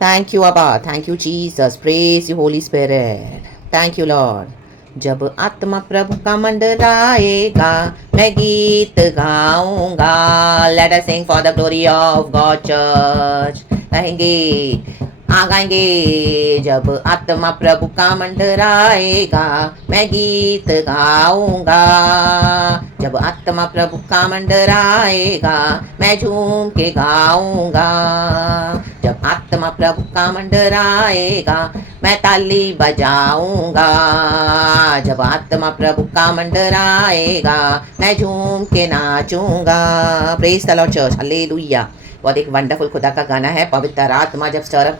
Thank you, Abba. Thank you, Jesus. Praise you, Holy Spirit. Thank you, Lord. जब आत्मा प्रभु का मंडराएगा मैं गीत गाऊंगा. Let us sing for the glory of God Church. कहेंगे गाएंगे. जब आत्मा प्रभु का मंडराएगा मैं गीत गाऊंगा. जब आत्मा प्रभु का मंडराएगा मैं झूम के गाऊंगा. जब आत्मा प्रभु का मंडराएगा मैं ताली बजाऊंगा. जब आत्मा प्रभु का मंडराएगा मैं झूम के नाचूंगा. Praise the Lord church. Hallelujah. बहुत एक वंडरफुल खुदा का गाना है. पवित्र आत्मा जब स्टर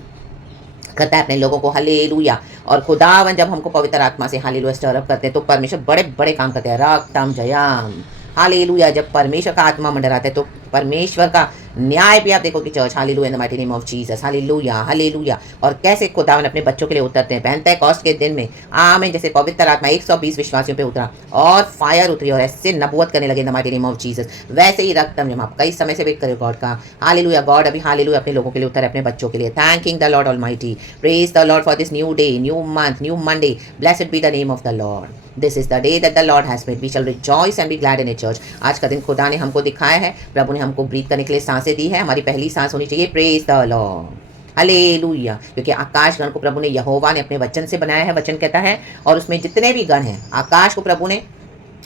करता है अपने लोगों को. हालेलुया. और खुदावन जब हमको पवित्र आत्मा से हालेलुया स्टर अप करते हैं तो परमेश्वर बड़े बड़े काम करते हैं. रागतम जयम. हालेलुया. जब परमेश्वर का आत्मा मंडराता है तो परमेश्वर का न्याय भी आप देखो कि church. Hallelujah. In the mighty name of Jesus. Hallelujah. Hallelujah. और कैसे खुदावन अपने बच्चों के लिए उतरते हैं पेंतेकोस्त के दिन में. आमीन. जैसे पवित्र आत्मा 120 विश्वासियों पे उतरा और फायर उतरी और ऐसे नबूवत करने लगे इन the mighty name of Jesus. वैसे ही रक्तम जब आप कई समय से वेट करें गॉड का. हालेलुया. गॉड अभी हालेलुया अपने लोगों के लिए उतरे अपने बच्चों के लिए. Thanking the Lord Almighty. Praise the Lord for this new day, new month, new Monday. Blessed be the name of the Lord. This is the day that the Lord has made. We shall rejoice and be glad in it church. आज का दिन खुदा ने हमको दिखाया है. प्रभु ने हमको ब्रीथ करने के लिए सांसें दी है. हमारी पहली सांस होनी चाहिए. Praise the Lord. हालेलुया. क्योंकि आकाश गण को प्रभु ने यहोवा ने अपने वचन से बनाया है. वचन कहता है और उसमें जितने भी गण हैं आकाश को प्रभु ने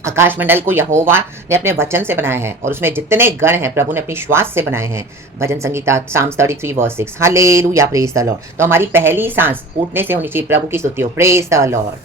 आकाश मंडल को यहोवा ने अपने वचन से बनाया है और उसमें जितने गण हैं प्रभु ने अपनी श्वास से बनाए हैं. भजन संगीता Psalms 33 verse 6. Hallelujah. Praise the Lord. तो हमारी पहली सांस उठने से होनी चाहिए प्रभु की स्तुति हो. Praise the Lord.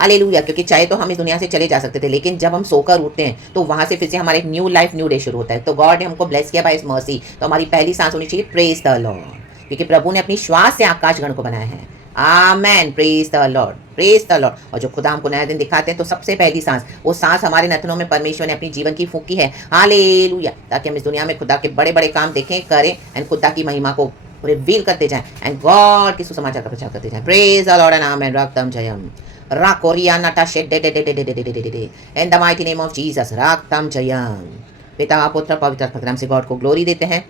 हालेलुया. क्योंकि चाहे तो हम इस दुनिया से चले जा सकते थे लेकिन जब हम सोकर उठते हैं तो वहां से फिर से हमारे न्यू लाइफ न्यू डे शुरू होता है. तो गॉड ने हमको ब्लेस किया बाय इस मर्सी. तो हमारी पहली सांस होनी चाहिए प्रेज द लॉर्ड. क्योंकि प्रभु ने अपनी श्वास से आकाश गण को बनाया है. Amen. Praise the Lord. Praise the Lord. और जो खुदा हमको नया दिन दिखाते हैं तो सबसे पहली सांस वो सांस हमारे नथनों में परमेश्वर ने अपनी जीवन की फूंकी है. हालेलुया. ताकि हम इस दुनिया में खुदा के बड़े बड़े काम देखें करें एंड खुदा की महिमा को रिवील करते जाएं एंड गॉड की सुसमाचार का प्रचार करते जाएं. Praise the Lord and amen. रक्तम जयम. Rakoria Nata Shed in the mighty name of Jesus. Raktam Jayam. पिता पुत्र पवित्र आत्मा के नाम से गॉड को ग्लोरी देते हैं.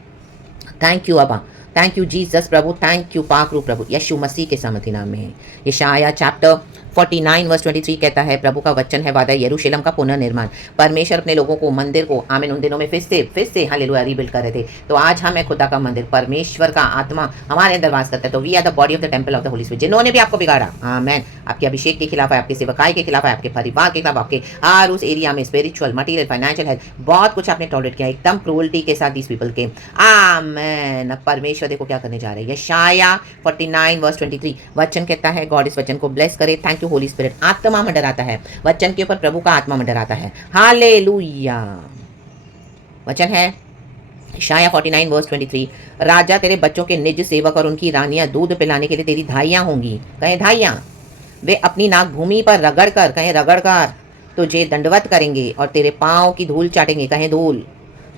थैंक यू अबा. Thank you Jesus Prabhu. Thank you पाक रू प्रभु यीशु मसीह के सामर्थी नाम में है. यशाया चैप्टर 49 वर्स 23 कहता है प्रभु का वचन है वादा यरूशलेम का पुनर्निर्माण. परमेश्वर अपने लोगों को मंदिर को आमीन उन दिनों में फिर से हालेलुया रीबिल्ड कर रहे थे. तो आज हम है खुदा का मंदिर. परमेश्वर का आत्मा हमारे अंदर वास करता है. तो we are the body of the temple of the holy spirit. जिन्होंने भी आपको बिगाड़ा आमीन आपके अभिषेक के खिलाफ है, आपके सेवकाई के खिलाफ है, आपके परिवार के खिलाफ, आपके हर उस एरिया में स्पिरिचुअल मटीरियल फाइनेंशियल हेल्थ बहुत कुछ आपने टॉलरेट किया एकदम क्रूअल्टी के साथ दिस पीपल के. आमीन. अब परमेश्वर देखो क्या करने जा रहे हैं. यशाया 49 वर्स 23 वचन कहता है गॉड इस वचन को ब्लेस करे. Thank you Holy spirit. आत्मा मंडराता है. वचन के ऊपर प्रभु का आत्मा मंडराता है. हालेलुया. वचन है यशाया 49 वर्स 23. राजा तेरे बच्चों के निज सेवक और उनकी रानियां दूध पिलाने के लिए तेरी धाइयां होंगी. कहें धाइयां. वे अपनी नाक भूमि पर रगड़ कर कहें रगड़ कर तुझे दंडवत करेंगे और तेरे पाँव की धूल चाटेंगे. कहें धूल.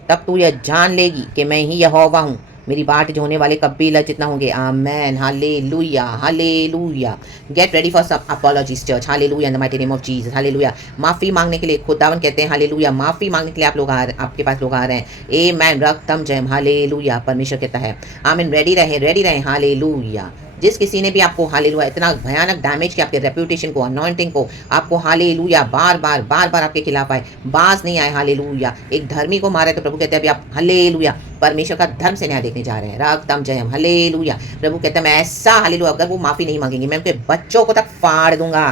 तब तू यह जान लेगी कि मैं ही यहोवा हूँ. मेरी बाट जो होने वाले कभी लज्जित ना होंगे. Amen. Hallelujah. Hallelujah. Get ready for some apologies church. Hallelujah in the mighty name of Jesus. Hallelujah. माफी मांगने के लिए खुदावन कहते हैं हालेलुया. माफी मांगने के लिए आप लोग आपके पास लोग आ रहे हैं. आमेन. रक्तम जयम. हालेलुया. परमेश्वर कहता है आमीन. रेडी रहें. हालेलुया. जिस किसी ने भी आपको हालेलुया इतना भयानक डैमेज किया आपके रेप्यूटेशन को अनॉइंटिंग को आपको हालेलुया बार बार आपके खिलाफ आए बाज नहीं आए. हालेलुया. एक धर्मी को मारा तो प्रभु कहते हैं अभी आप हालेलुया परमेश्वर का धर्म से न्याय देखने जा रहे हैं. रक्तम जयम. हालेलुया. प्रभु कहते हैं मैं ऐसा हालेलुया अगर वो माफी नहीं मांगेंगे मैं उनके बच्चों को तक फाड़ दूंगा.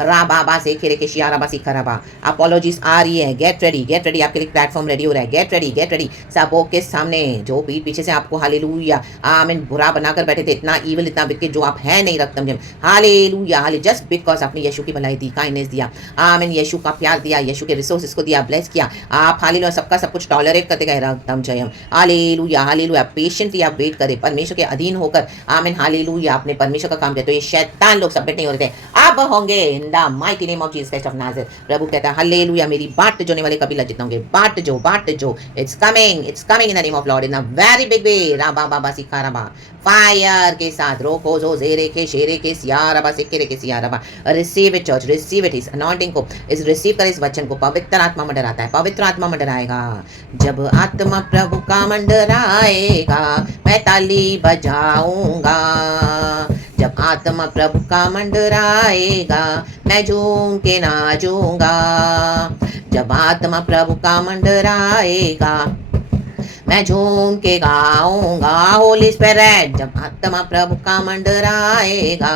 राबा से खेरे के शियाराबा सी खराबा. अपॉलॉजीज आ रही है. Get ready. आपके लिए प्लेटफॉर्म रेडी हो रहा है. Get ready. सबों के सामने जो पीछे से आपको हालेलुया आमीन बुरा बनाकर बैठे थे इतना ईविल इतना विकेट जो आप हैं नहीं रक्तम जम. हालेलुया. जस्ट बिकॉज आपने यीशु की भलाई दी काइंडनेस दिया आमीन यीशु का प्यार दिया यीशु के रिसोर्सेस को दिया ब्लेस किया. आप हालेलुया सबका सब कुछ टॉलरेट करते गए. रक्तम जयम. हालेलुया. पेशेंटली आप वेट करें परमेश्वर के अधीन होकर आमीन. हालेलुया. आपने परमेश्वर का काम किया तो ये शैतान लोग सबमिट नहीं हो रहे थे. अब होंगे in the mighty name of Jesus Christ of Nazareth. प्रभु कहता है हालेलुया, मेरी बाट जोने वाले कभी लज्जित न होंगे। बाट जो it's coming in the name of Lord in a very big way. राबा बाबा सिखा रबा, फायर के साथ रोको जो जेरे के शेरे के सियारबा सिक्के के सियारबा। Receive it church, receive it, इस अनॉइंटिंग को, इस रिसीव कर इस वचन को। पवित्र आत्मा मंडराता है, पवित्र आत्मा मंडराएगा। जब आत्मा प्रभु का मंडराएगा मैं ताली बजाऊंगा। जब आत्मा प्रभु का मंडराएगा मैं झूम के नाचूंगा। जब आत्मा प्रभु का मंडराएगा मैं झूम के गाऊंगा। होली स्पिरिट, जब आत्मा प्रभु का मंडराएगा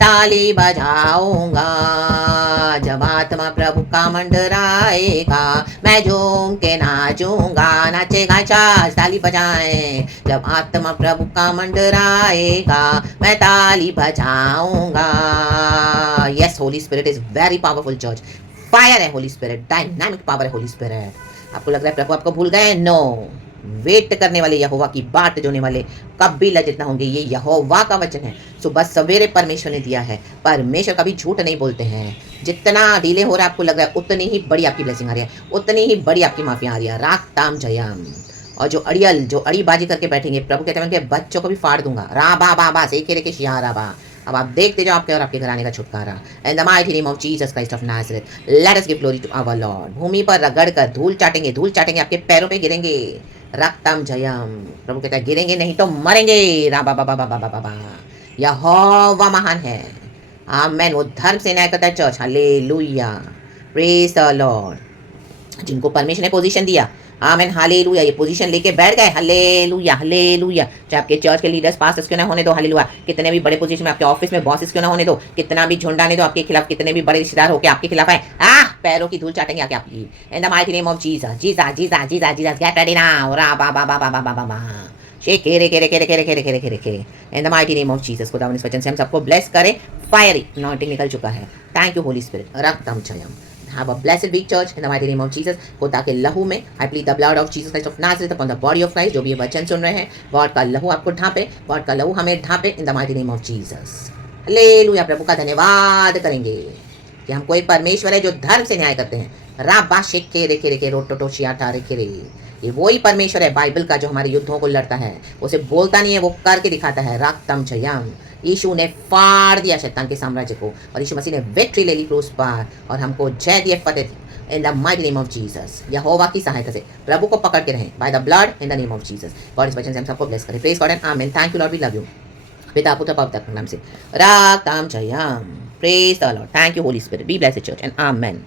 ताली बजाऊंगा। जब आत्मा प्रभु का मंडराएगा मैं झूम के नाचूंगा। नाचेगा चाच, ताली बजाएं। जब आत्मा प्रभु का मंडराएगा मैं ताली बजाऊंगा। Yes, Holy Spirit is very powerful church. Fire है होली स्पिरिट, डायनामिक पावर है होली स्पिरिट। आपको लग रहा है प्रभु आपको भूल गए? नो, वेट करने वाले यहोवा की बाट जोने वाले कभी लज्जित ना होंगे। ये यहोवा का वचन है, सुबह सवेरे परमेश्वर ने दिया है। परमेश्वर कभी झूठ नहीं बोलते हैं। जितना डिले हो रहा है आपको लग रहा है उतनी ही बड़ी आपकी ब्लेसिंग आ रही है, उतनी ही बड़ी आपकी माफिया आ रही है। राग ताम जयम। और जो अड़ीबाजी करके बैठेंगे, प्रभु कहते हैं उनके बच्चों को भी फाड़ दूंगा। राबा बाबा से के शिया राबा। अब आप देखते जाओ आपके और आपके घराने का छुटकारा। In the mighty name of Jesus Christ of Nazareth, let us give glory to our Lord. भूमि पर रगड़ कर धूल चाटेंगे, आपके पैरों पे गिरेंगे। रक्तम जयम। प्रभु कहता है गिरेंगे नहीं तो मरेंगे। राबा बाबा बाबा बाबा बाबा। यहोवा महान है। आमेन। वो धर्म से न्याय करता है church. Hallelujah, praise the Lord. जिनको परमेश्वर ने पोजीशन दिया, आमेन, हालेलुया, ये पोजीशन लेके बैठ गए। Hallelujah, hallelujah. चाहे आपके चर्च के लीडर्स पास्टर्स क्यों ना होने दो, हालेलुया, कितने भी बड़े पोजीशन में, आपके ऑफिस में बॉसेस क्यों ना होने दो, कितना भी झुंडाने दो आपके खिलाफ, कितने भी बड़े रिश्तेदार होके आपके खिलाफ है, पैरों की धूल चाटेंगे आके आपकी। इन the mighty name of Jesus, Jesus Jesus Jesus Jesus, get ready now. रा बा बा बा बा बा बा बा। शेके रे के रे के रे के रे के रे के रे के रे के। इन the mighty name of Jesus. खुदावन इस वचन से हम सबको ब्लेस करे। फायरी अनॉइंटिंग निकल चुका है। Thank you Holy Spirit. रक्तम जयम। Have a blessed week, church, in the mighty name of Jesus. खुदा के लहू में I plead the blood of Jesus Christ of Nazareth upon the body of Christ। जो भी ये वचन सुन रहे हैं, गॉड का लहू आपको ढांपे, गॉड का लहू हमें ढांपे in the mighty name of Jesus। Hallelujah. प्रभु का धन्यवाद करेंगे कि हमको एक परमेश्वर है जो धर्म से न्याय करते हैं। राबा शेके रे के रे के रोटो शियाटा रे के रे। ये वही परमेश्वर है बाइबल का जो हमारे युद्धों को लड़ता है। उसे बोलता नहीं है, वो करके दिखाता है। राक्तम जयम। यीशु ने फाड़ दिया शैतान के साम्राज्य को और यीशु मसीह ने विक्ट्री ले ली क्रूस पर और हमको जय दिए फतेह। In the mighty name of Jesus. यहोवा की सहायता से प्रभु को पकड़ के रहें by the blood in the name of Jesus. God इस वचन से हम सबको ब्लेस करें। Praise God and amen. Thank you Lord, we love you. पिता पुत्र पवित्र नाम से। राक्तम जयम। Praise the Lord. Thank you Holy Spirit. Be blessed church and amen.